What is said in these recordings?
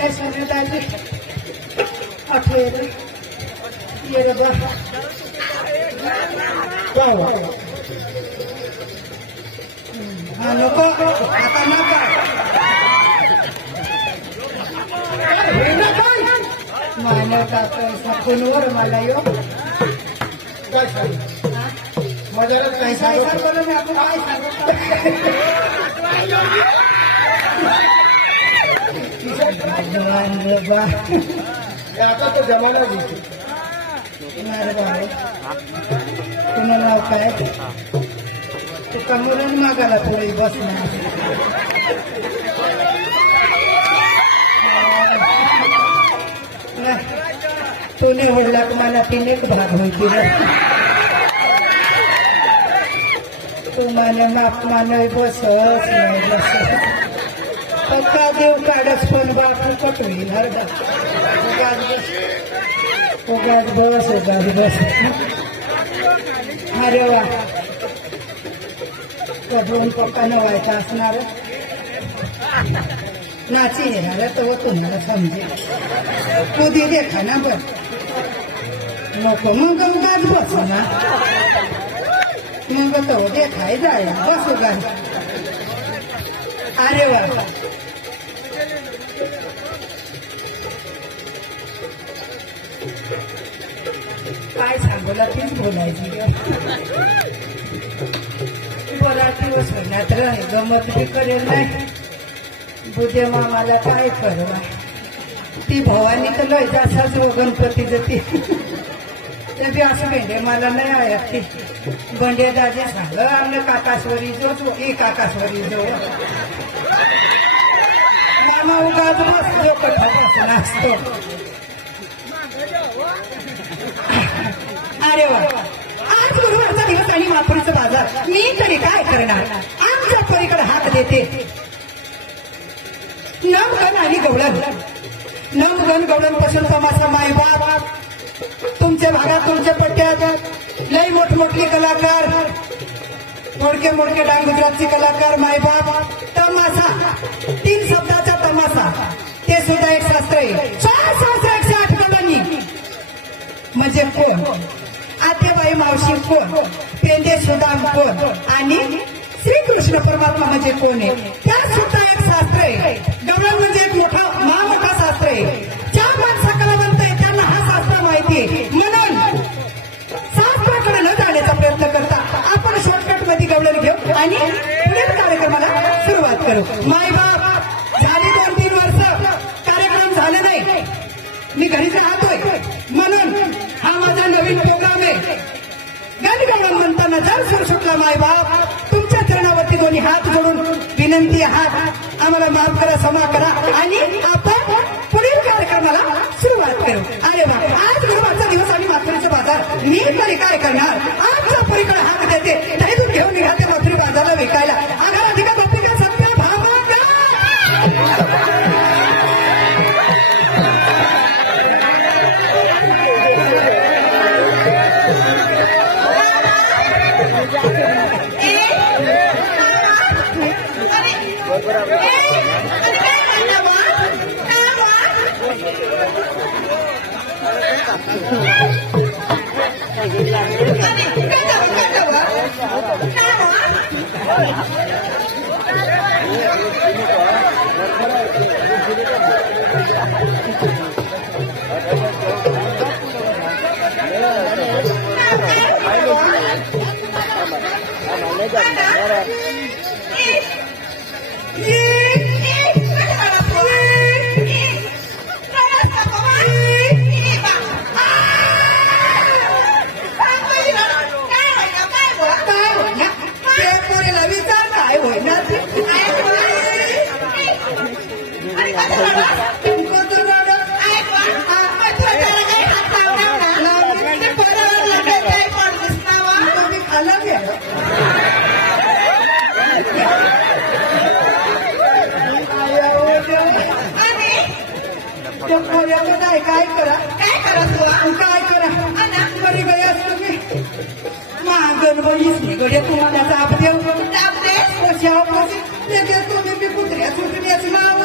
ऐसा दादी अठेर ये रबा नको आता नका मानव का पैसा फोनवर मला यो काय सांग माझ्याला पैसा करून आपण काय सांगतो आता तो जमाना दिसतो तुला नाव काय तू कमरून मागायला पुढे बसणार तूने वडला मला तीन एक भाग होती तू मला माप मानव बसच पक्का देव काढस पण बापू कट होईल हरदा उगाच बस अरे वा दोन पप्पानं व्हायचा असणार नाची येणार तर तुम्हाला समजेल तू दे देखा ना पण नको मग उगाच बस ना मग तो देखाय जाय बस उगाच अरे वा काय सांगूला तीच बोलायची बरा दिवस होण्यात राही गमत बी करेल नाही बुधे मामाला काय करवा ती भवानी तर लय जासाच गणपती जती ते बी असं भेंडे मला नाही आयात ती बंडे दाजे सांग आमने काकाश्वरी जो काकाश्वरी जो मामा उगाच बसतो कथा बसला असतो अरे वा आज गुरुवारचा दिवस आणि माथुरीचा बाजार मी तरी काय करणार आमच्या परीकडे हात देते नमगण आणि गवळण नमगण गवळण पासून तमाशा मायबाप तुमच्या भागात तुमच्या पट्ट्यात लई मोठमोठे कलाकार मोडके मोडके डांग गुजरातचे कलाकार मायबाप तमाशा 3 शब्दाचा तमाशा ते सुद्धा एक शास्त्र आहे 108 कलांनी म्हणजे कोण आतेबाई मावशी कोण पेंडे सुदाम कोण आणि श्रीकृष्ण परमात्मा म्हणजे कोण आहे त्या सुद्धा एक शास्त्र आहे गवळण म्हणजे एक मोठा शास्त्र आहे ज्या माणसा कलावंत आहे त्यांना हा शास्त्र माहिती आहे म्हणून शास्त्राकडे न जाण्याचा प्रयत्न करता आपण शॉर्टकट मध्ये गवळण घेऊ आणि पुढील कार्यक्रमाला सुरुवात करू मायबाप झाली 2-3 वर्ष कार्यक्रम झाले नाही मी घरीच राहतोय म्हणून हा माझा नवीन प्रोग्राम आहे गणगवळण म्हणताना जर सुरू सुटला मायबाप तुमच्या चरणावरती दोन्ही हात जोडून विनंती हात आम्हाला माफ करा क्षमा करा आणि आपण पुढील कार्यक्रमाला सुरुवात करू अरे वा आज गुरुवारचा दिवस आणि माथुरीचा बाजार मी तरी काय करणार आजच्या परीकडे हात देते दहीदूध घेऊन निघाते माथुरी बाजारला विकायला आम्हाला अधिका बाप्पिका सत्य भावा काय करा काय करा बरी गया तुम्ही महागण बहीस गड्या तुम्हाला जाप देऊ तुम्ही बी कुत्र्या सुटण्याचं नाव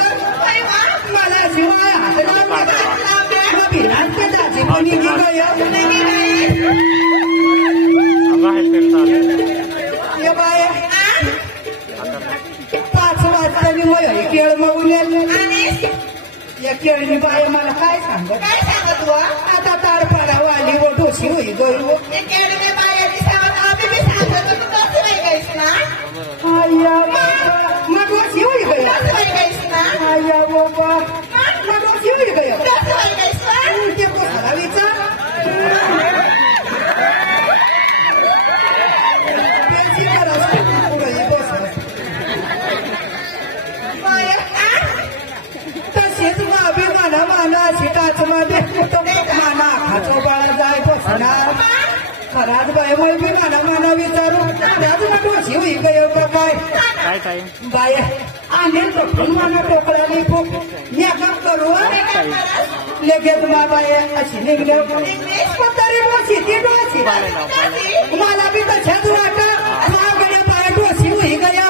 मला शिवाय हात दाजी कोणी बाय 5 वाजतानी मग केळ मगून या केळणी बाय मला काय सांगत आता ताडपाडा वाली व डोशी होई गयो मग डोशी होई गयो आया बाबा मग डोशी होई गयो ते कोणाला विचार तसेच माना शिटाच मध्ये माना खाचो बाळा जाय बसणार खराच बाय मग बी माना विचारू त्याच डोशी होई गयो का काय बाय आम्ही पटकन माना टोकळाली खूप नेका करू लगेच बाय अशी निघले तरी डोशी ती डोशी मला बी तशाच वाटा गड्या बाय डोशी होई गया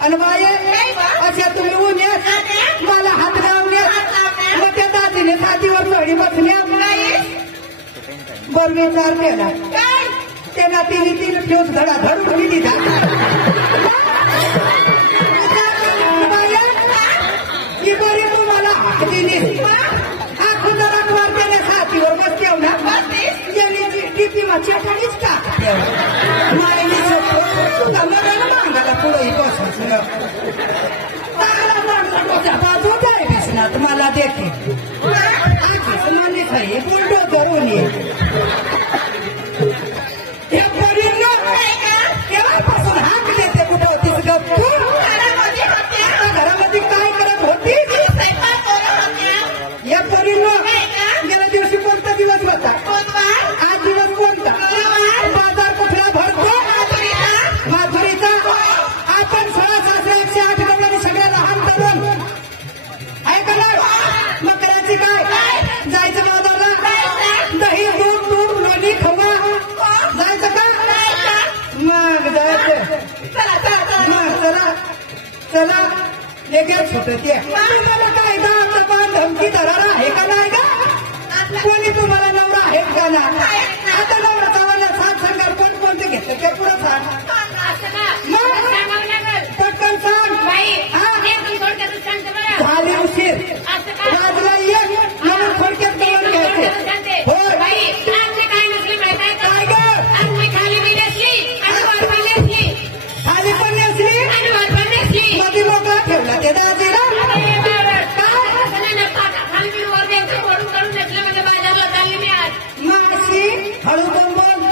आणि बाय अशा तुम्ही उन्यात मला हात लावण्यात मग त्या दाजीने छातीवर चढी बसल्या बर विचार केला त्यांना तिने 3 ठेवून धडा धरून दिली ही बरी तुम्हाला हात दिली हा खुदारात त्याने छातीवर बस ठेवला टिपीमा चेटाणीच का मायने तुला मरायला मागायला पुढे बसायचं बाजू काय दिसणार तुम्हाला देखे माने खाई बोलतो करून तेव्हापासून हात देते कुठं होतीस गप्पू घरामध्ये काय करत होती या पोरीनं गेल्या दिवशी कोणता दिवस होता आज दिवस कोणता बाजार कुठला भरतो माधुरीचा आपण 16 गवळणी सगळ्या लहान तरुण आहे का नाही मकराची काय जायचं बाजारला दही दूध लोणी खवा जायचं का मग जायचं चला लगेच सुटते मला काय गावाचा बाण धमकी धरारा आहे का नाही का कोणी तुम्हाला नवरा आहे का ना आता नवरा चावला सात संघार कोणते घेतलं ते पुढं सांग पटकन सांग झाली उशीर राजला ये म्हणून थोडक्यात करून घ्यायचे होय काय ग खाली पण नेसली मध्ये मोकळा ठेवला ते दाजीला माशी हळू बोल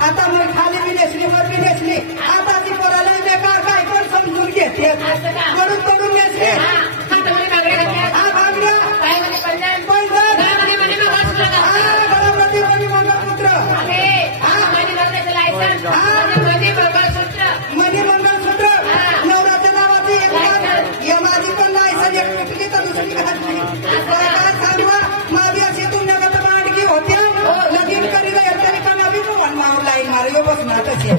आता मग खाली बी नेसली वर बी नेसली आता ती पोराला बेकार काय पण समजून घेते करून करून नेसली हा भांगड्या गणपती मनी मंगळसूत्र मनी मंगळसूत्र नवराच्या नावाची या माझी पण लायसन एक तुटली तर दुसरी घातली काय सांगवा माझी अशी तुमच्याकडे मांडकी होत्या लगीन करी गया तरी पण अभी पण मारून लाईन मारे बसणार तसे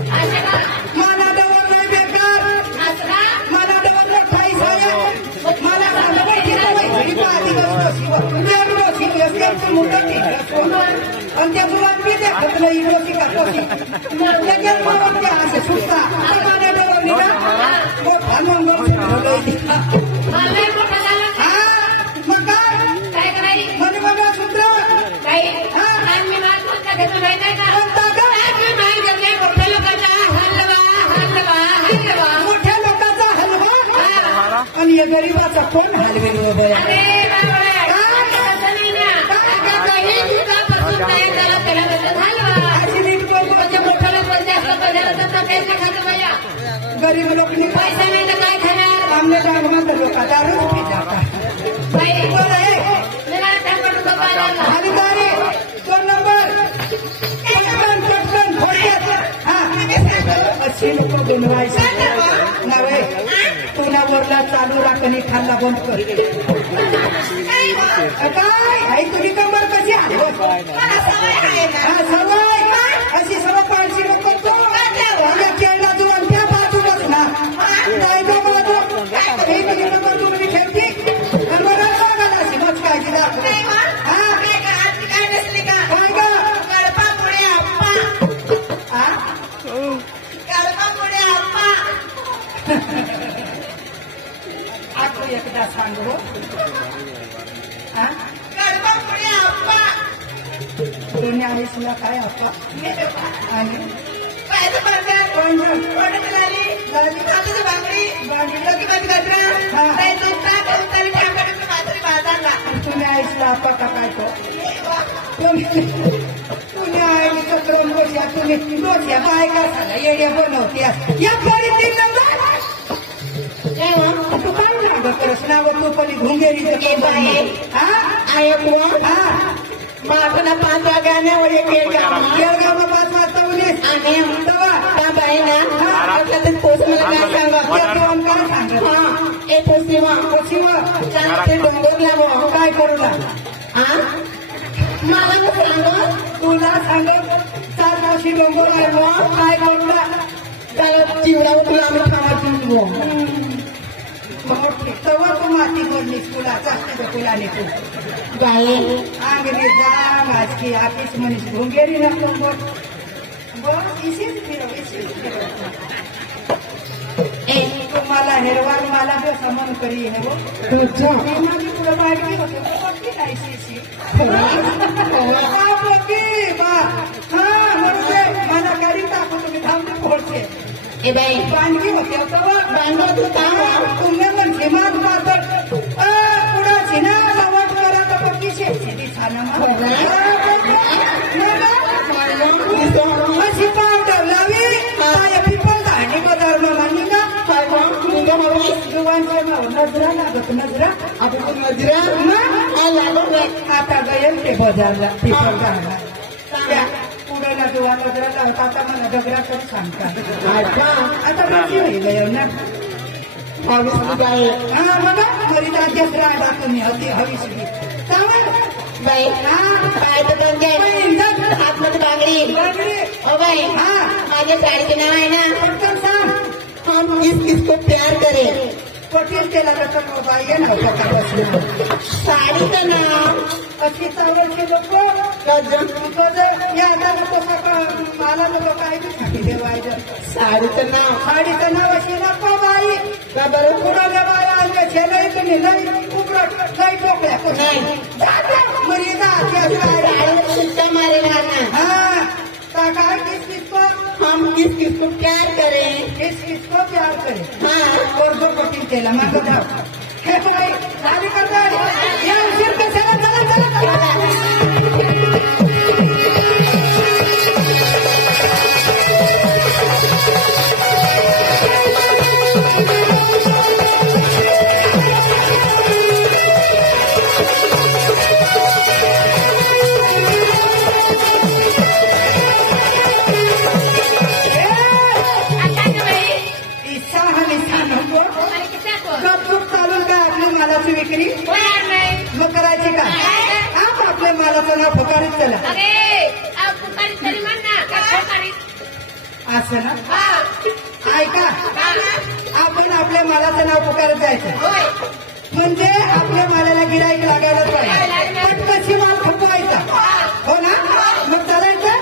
मला डबल नाही बेकार मला डबल नाही पैसा मला आणि त्या मुलात बी देखत नाही डोसी का डोसी लगेच मला असे सुटता माझ्या डबल मग काय म्हणे मला सूत्र मोठ्या लोकांचा हलवा आणि या गरीबाचा कोण हलवेल वगैरे गरीब लोक पैसा नाही तर काय खाणार आमच्या गावात लोक दारू पितात दोन नंबर पटकन थोडक्यात अशी लोक बनवायची नव्हे तुला वरला चालू राखणे खाल्ला बंद कर काय आई तुझी कंबर कशी आहे सवय अशी सवय पाळशी नको खेळला तू आणि त्या बाजू बसणार आठव एकदा सांग हो हा गडबड पुढे आप्पा दोन्ही आईसला काय आपा आणि पायचं बर्गर कोणाची लाली काजूची भाकरी लकीबाजी गजरा हा. काही दूध ताक उतारी ठाकडे म्हातारी बाजारला तुम्ही आईसला आपा का काय तो तुम्ही आईचं दोन वर्षा तुम्ही दोष्या बायका झाला येड्या बनवत्या या परिस्थिती तू काय नाव करस नाव तू पली घुंगेरीचं हा आहे बुवा हा माझं 5 वाजण्यावर एक बेळगावला 5 वाजता उलीस आणि तवा बाबा आहे ना आपल्यातच पोच मला काय सांगा त्याचं काय सांगत हा ए पोसिवा शिव चांगले डोंगर लावो काय करू ना हा मला मग सांगा तुला सांगत 4 वर्षी डोंगर आहे काय करू ना त्याला चिवडा तुला आम्ही खावा तवा तू माती बोललीस तुला चालते तुला तू गाये आंगली जा माझी आतीस मनीस घुंगेरी नको बस इशीच फिरव ए तुम्हाला हेरवाल मला जो समन करी हे हो तुझ्या मी माझी पुढे बाहेर होते बघती नाही शिशी मला करी टाकू तुम्ही थांबते पोहोचते ए बाई बांधली होते बांधव तू थांब तुम्ही म्हणजे माग पातर कुणाची ना लवट करा तर पक्की शेती दिसाना अशी पावडर लावी काय पिपल धाडी बदल मानी ना जुवांचे नजरा लागत नजरा आपण नजरा आता गयन ते बजारला पिपल झाला पुढे ना जुवा नजरा लावत आता मला डगरा करून सांगतात आता कशी होईल गयन ना हा बघा मरीदाच्या राडा तुम्ही होती हवीसली बाई काय तर हातमध्ये बांगडी ओ बाई माझ्या साडीचे नाव आहे ना पटकन सांग हम किसको प्यार करें पटेल केला तर बाई ना बसलं साडीचं नाव अशी चावल्याचे लोक या लोक मला लोक काय बी देवायचं साडीचं नाव साडीचं नाव अशी नको बाई का बरं कुणाला बाया आमच्या शेलाई तुम्ही लई उकरट लई टोकल्या नाही मरीदा साडीला सुट्टा मारेगा ना हाँ काका किसको हम किसको प्यार करें किसको प्यार करे हाँ और दो पटी केला मैं बताओ हे भाई शादी करता है ये उशीर पे चला चला चला चला मालाची विक्री मग करायची का आप आपल्या मालाचं नाव फुकारीत चला असं ना ऐका आपण आपल्या मालाचं नाव पुकारत जायचं म्हणजे आपल्या मालाला गिराईक लागायला पाहिजे पण कशी माल खपवायचा हो ना मग चालायचं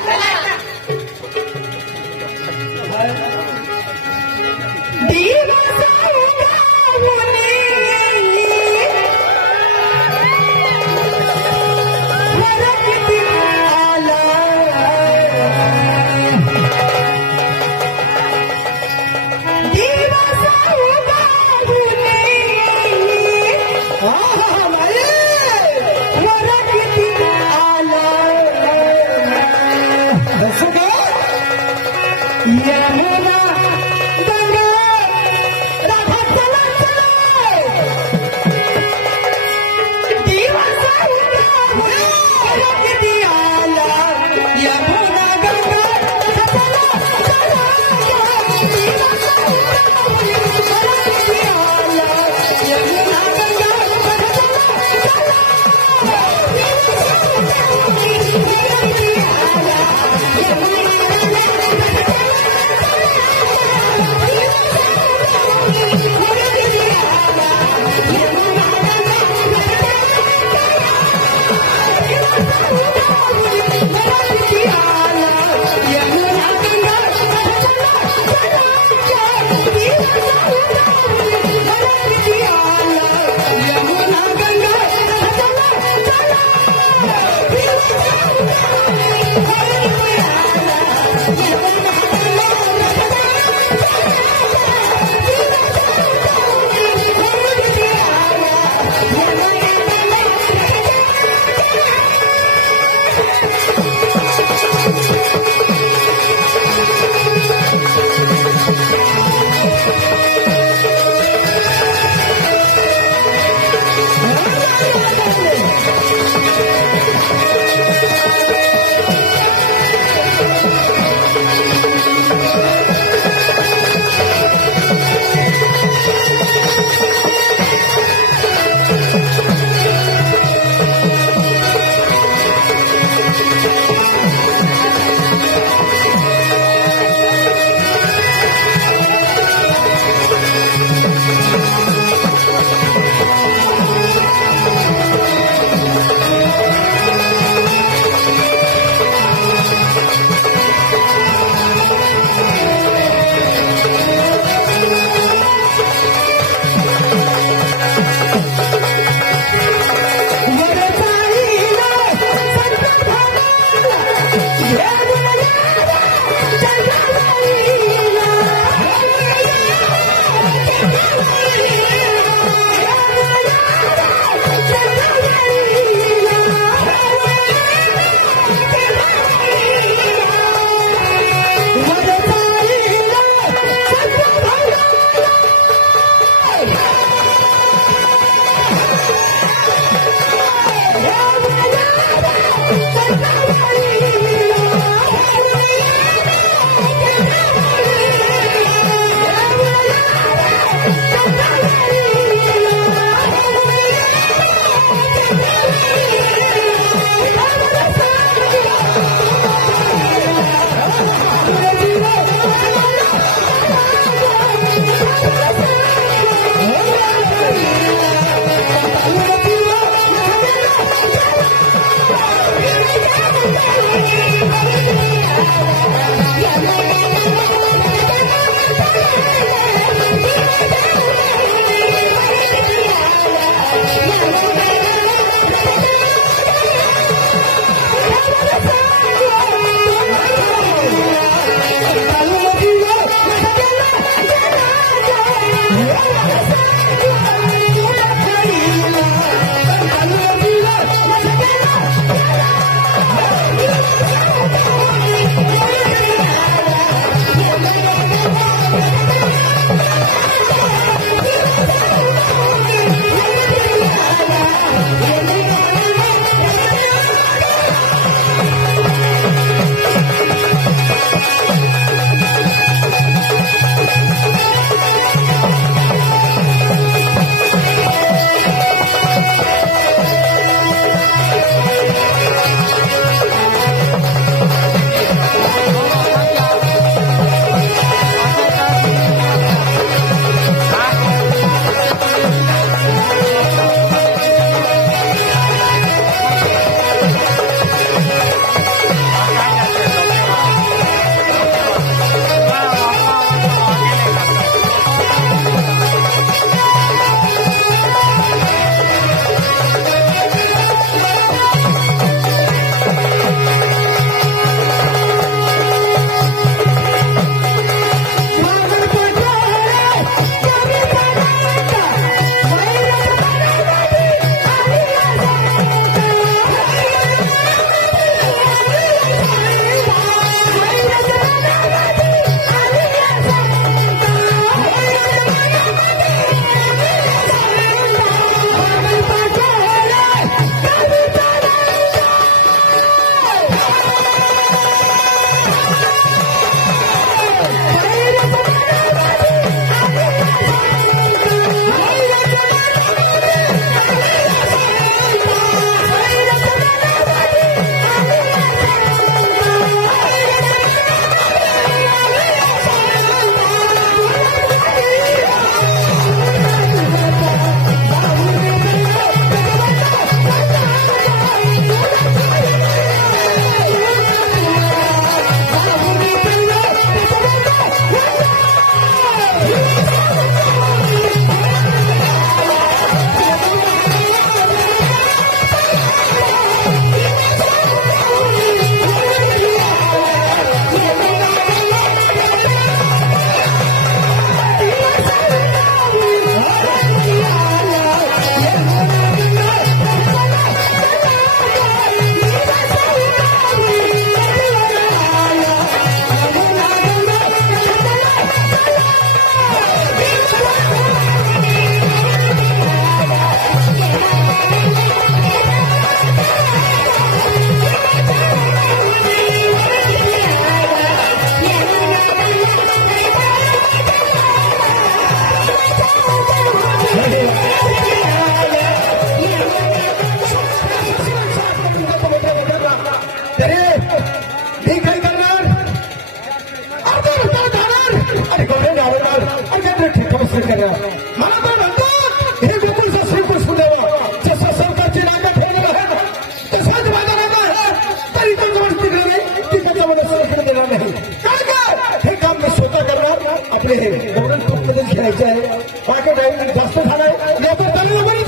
खायचं आहे बाकी काही जास्त झालंय लवकर चालू लवकर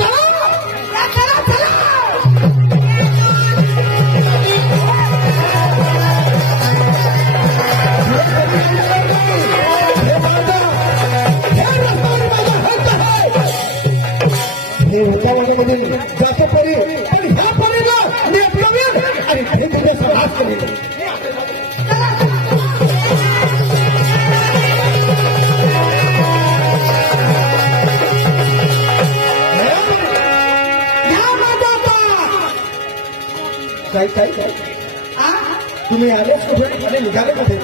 चला हे उद्यामध्ये जातो परी पण ह्या परीला नेट नवीन आणि हे तुझे समाज करेल काय काय काय तुम्ही आलेच कुठे आणि निघाले कुठे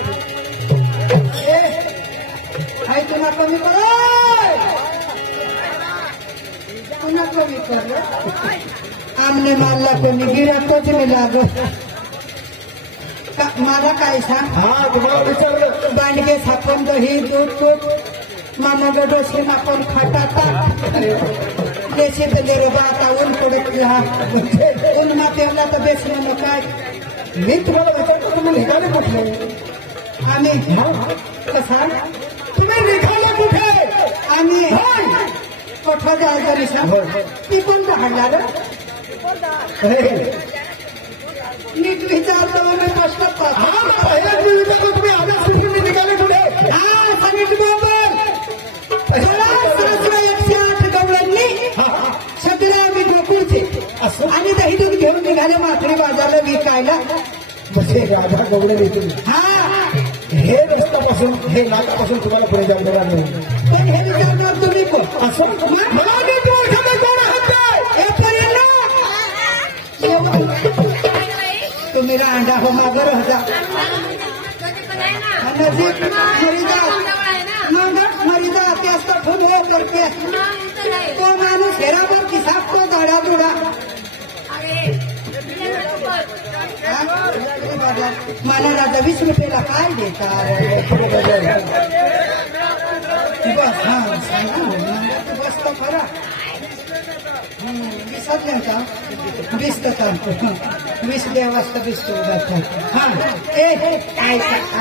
आई तुला कमी कर तुला कमी कर आमने मारला कोणी गिराकोच नाही लागत मला काय सांग हा तुम्हाला विचारलं दांडगे सापण दही दूध तूप मामा डोसे मापन खाटा देशी तर आता ऊन पडत ऊन मा पेवला तर बेसन काय मी तुम्हाला विचारतो तुम्ही निघाले कुठे आम्ही कसा तुम्ही निघाले कुठे आम्ही कोठा जायचं रिसा ती पण राहणार नीट विचारतो मी प्रश्न पहिल्याच मी विचारतो तुम्ही आल्याच कुठे मी निघाले कुठे नीट बाबर 108 गवळ्यांनी सगळं आम्ही गोकुळचे आणि दही दूध घेऊन निघाले माथरी बाजारला विकायला म्हणजे राधा गवळे येतील हे रस्त्यापासून हे नाकापासून तुम्हाला पुढे जाऊ देणार नाही पण हे विचारणार तुम्ही असं मला नीट ओळखा कोण आहात तुम्ही अंडा हो मागं राहता नजीक मरीदा ते असतं खूप हे करते तो माणूस हेरावर किसाब तो गाडा बुडा मला राजा 20 रुपयाला काय देतात बस हा सांगा बस तो खरा 20 का 20 तर सांगतो 20 द्या वाजता 20 हा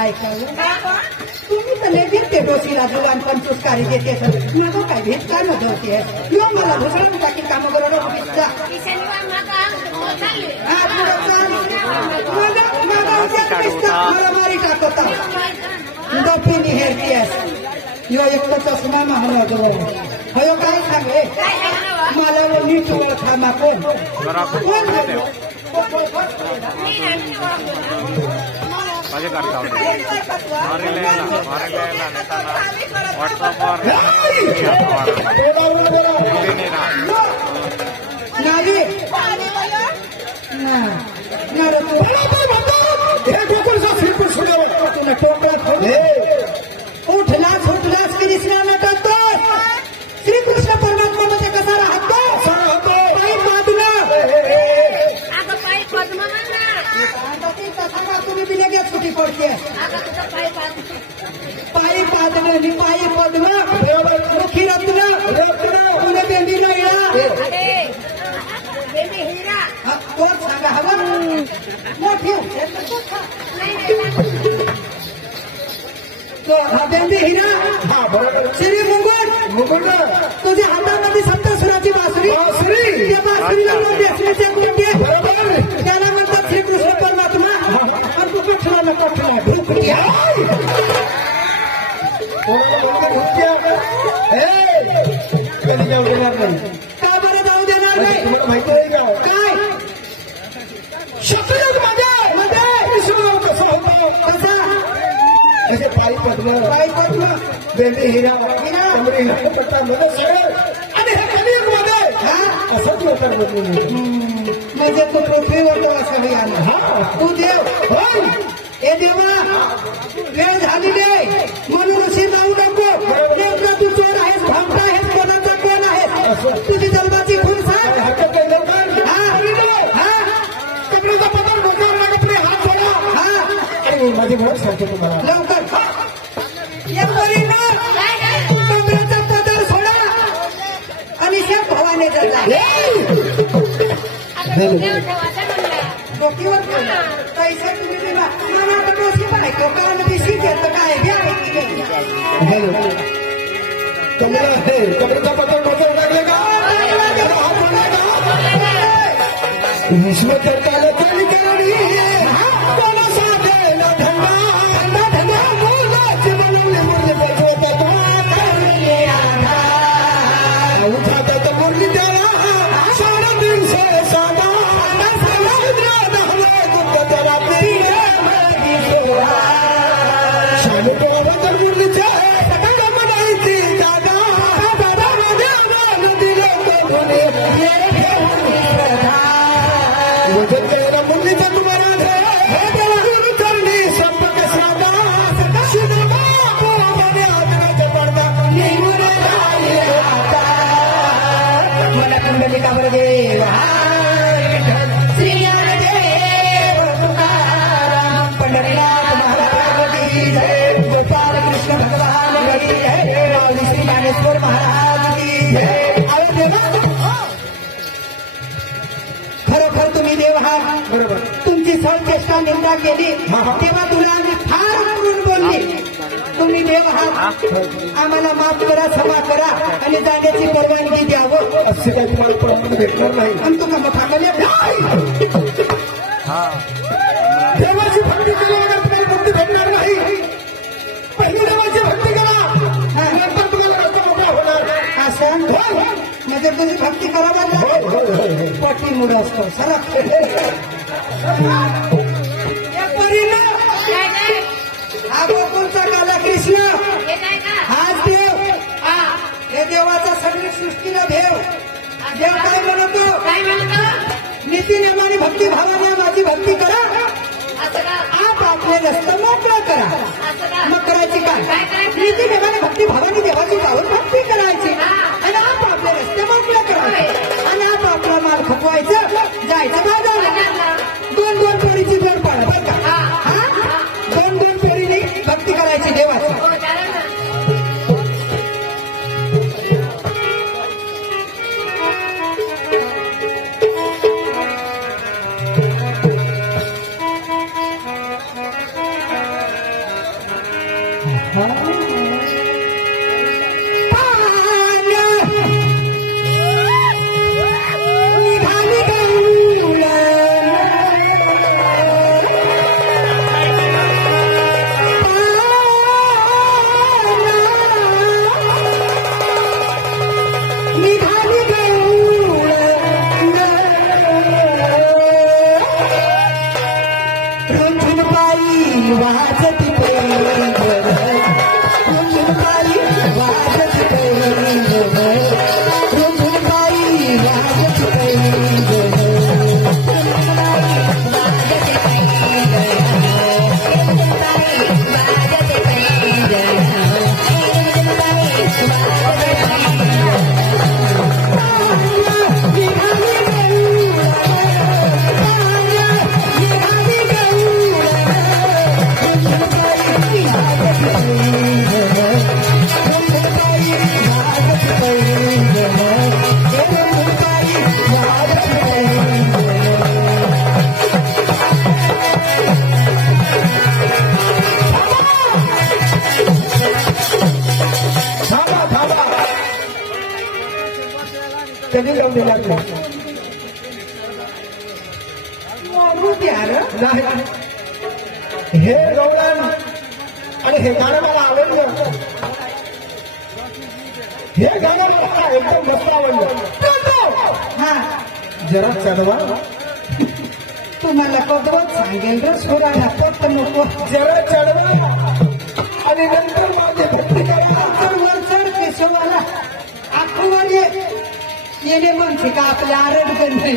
ऐका तुम्ही तर लय भेटते डोसीला जुवान 25 कारी देते नको काय भेट काय नको होते किंवा मला भुसळून टाकी कामं बरोबर दिसता मला मारी टाकता डोपीनी हेरतीस यो एक तर चष्मा महान हो काय सांगे मला नीट ओळखा मा कोण उठलास उठलास की दिसणार नटतो श्रीकृष्ण परमात्मा मध्ये कसा राहतो तुम्ही बी लगेच सुटी पडते पायी पादन पायी पद्म मुखी रत्न तुला बेंबी हिरा कोण सांगा हवं मोठी बेंबी हिरा हा बरोबर श्री मुकुंद तुझ्या हातामध्ये सप्तसुराची बासुरी त्या बासुरीला बेसण्याचे कोणते बरोबर त्याला म्हणतात श्रीकृष्ण परमात्मा आणि तू कठला कठला ढुकट्या कधी जाऊ देणार नाही का बरं जाऊ देणार नाही तुम्हाला माहिती आहे का काय शत्रुघ्न मध्ये विष्णू कसा होता कसा जसे पायी पद्म बेंबी हिरा कमरी हिरा पट्टा मध्ये सगळं आणि हे कलियुग मध्ये असंच होतं म्हणजे तू पृथ्वीवर तो असं वियानं तू देव हे देवा वेळ झालेली आहे म्हणून अशी जाऊ नको नेमकं तू चोर आहेस भामटा आहेस कोणाचा कोण आहे तुझी जन्माची खून सांग कपडीचा पदर मोठ्यावर लागत नाही हात सोडा आणि माझी म्हणत सांगतो तुम्हाला लवकर या परीनं कपड्याचा पदर सोडा आणि शेफ भवाने डोकीवर पैसे तुम्ही दिला मला आता डोशी पाहिजे कारण दिशी घेत काय घ्या कमला आहे कमरेचा पत्र बसवून टाकले का विश्व चर्चाला चली करणी कोणा साधे ना धंदा मुलाची बनवली मुरली बसवत उठातात मुरली त्याला 350 साधा मुरलीचा तुम्हाला करणी संपर्क साधा मला कुंडली का बरं देव पंढरीनाथ महाराज की जय गोपाल कृष्ण भगवान की जय रावली श्री ज्ञानेश्वर महाराज की जय खरोखर तुम्ही देव आहात बरोबर तुमची चेष्टा निंदा केली तेव्हा तुला आम्ही फार करून बोलली तुम्ही देव आहात आम्हाला माफ करा क्षमा करा आणि जाण्याची परवानगी द्यावं असे काही तुम्हाला परवानगी भेटणार नाही आणि तुका मग थांबले देवाची भक्ती केल्यावर तुम्हाला मुक्ती भेटणार नाही पहिली देवाची भक्ती करा नंतर तुम्हाला रस्ता मोकळा होणार असं म्हणजे तुझी भक्ती करावा पटी मुड असतो सरक हा गोकुळचा काला कृष्ण हाच देव हे देवाचा सगळी सृष्टीला देव देव काय म्हणतो नीतीनियमाने भक्ती भावाने माझी भक्ती करा आप आपले रस्ता मोकळा करा मग करायची काय नीतीनियमाने भक्ती भावाने देवाची पाहून भक्ती करायची आणि आप आपले रस्ते मोकळे करायचे आणि आप आपला माल खपवायचं जायचं बाजारला 2-2 पेढीची जोड पाडा बरं का 2-2 पेढीने भक्ती करायची देवाची कधी जाऊन दिला नाही हे गौरव आणि हे गाणं मला आवडलं हे गाणं मला एकदम मस्त आवडलं हा जरा चढवा तुम्हाला कधवत सांगेल रे सोडायला फक्त नको जरा चढवा आणि नंतर माझी भक्ती करा वर चढ केशवाला आखूवर येणे म्हणते का आपल्या आरडगण नाही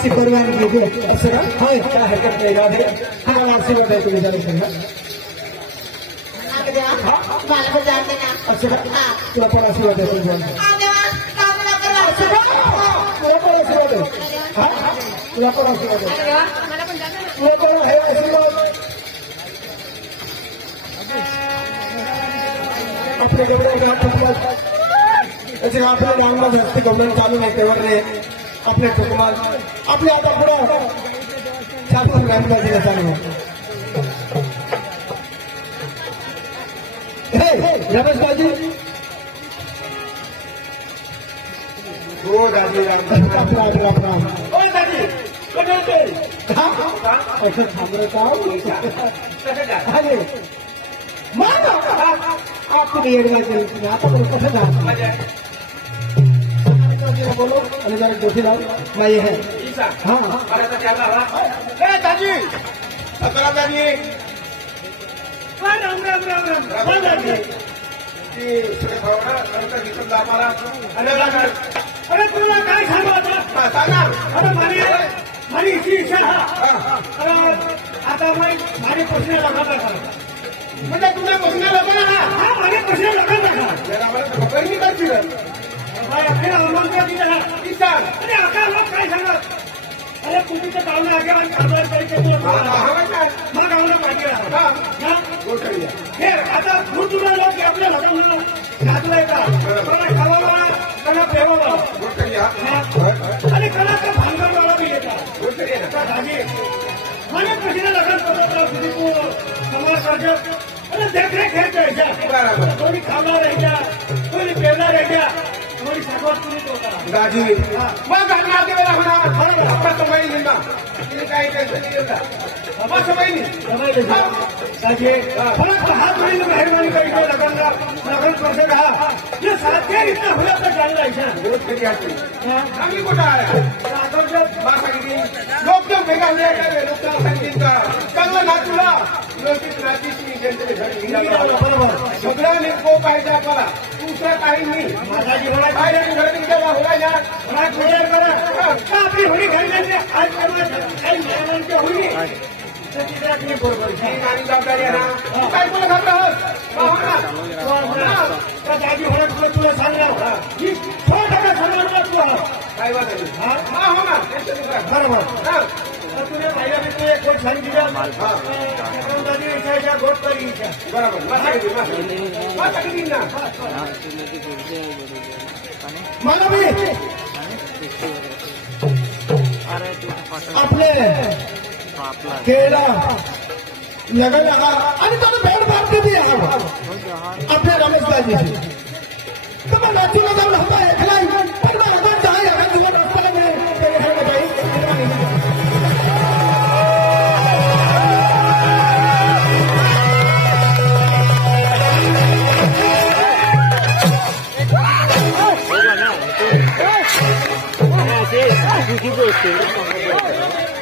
आमची परवानगी घे असं का होय काय हरकत नाही राधे तुम्हाला आशीर्वाद आहे तुम्ही जरा सांगा मला पण जाते ना असं का हा तुला पण आशीर्वाद आहे तुझ्या तुला पण आशीर्वाद आहे हा तुला पण आशीर्वाद आहे तुला पण आहे आशीर्वाद आपल्या जेवढ्या त्याचे आपल्या गावाला जास्ती गमन चालू नाही तेव्हा रे आपल्या कुटुंबात आपल्या आता पुढे जास्त मॅमबाजीला चालू रमेश बाजी हो दादी राम हो दादी असं थांबलं आपण येडवायचं आता पण कसं झालं बोलो आणि जरा गोष्टी लाव नाही है हाँ दादी दादी राम राम राम राम दादी अरे तुला काय सांगा सांगा अरे माझी इच्छा इच्छा आता माझे प्रश्न लग्नात म्हणजे तुझ्या प्रश्न लग्न हा माझे प्रश्न लग्नात बहिणी करतील आपल्याला आमंत्रण दिलं इच्छा अरे आता लोक काय सांगत अरे तुम्ही तर गावला आगे खासदार करायचे मग गावला पाहिजे हे आता दूर तुला लोक आपल्या लग्न घातलाय का खावावा कला ठेवावा आणि कलाचा भांगरवाला बी येतात दाजी મને પછી લગ્ન કરતા સુધી સમાજ સર્જક અને દેખરેખ રહી ગયા કોઈ ખાવા રહી ગયા કોઈ પેલા રહી ગયા કોઈ સગવડ પૂરી होता दाजी मग आम्ही आगे वेळा होणार आपण समय निंदा तिने काही टेन्शन नाही होता आपण समय नहीं दाजी फरक हाथ में मेहरबानी करी तो लगन करसे रहा ये साथ इतना हुआ तो जान रहा है रोज के आती आम्ही कुठे आया लोक तो भेगा लोक संगीता चांगलं नाचूला लोकित नाचीची सगळ्यांनी को पाहिजे आपल्याला दुसरं काही नाही माझा जीवना काय घरी गेला होता या विचार करा का आपली होळी घालण्याचे आज काही मेहमानची होळी जबाबदारी आहे ना काय बोलत आहोत दादी होण्यात तुला सांगणार ही 100% सांगणार तू काय बात हा हो ना बरोबर तुझे पाहिजे तू एक गोष्ट सांगितलं दादी इच्छा गोष्ट करी इच्छा बरोबर मला मी आपले केला लगन आणि त्याला भेट पाडते बी आपल्या रमेशबाजी तर मग नाचूला जाऊन होता ऐकलाय पण मग लगन जाय तुला रस्त्याला मिळेल Gracias.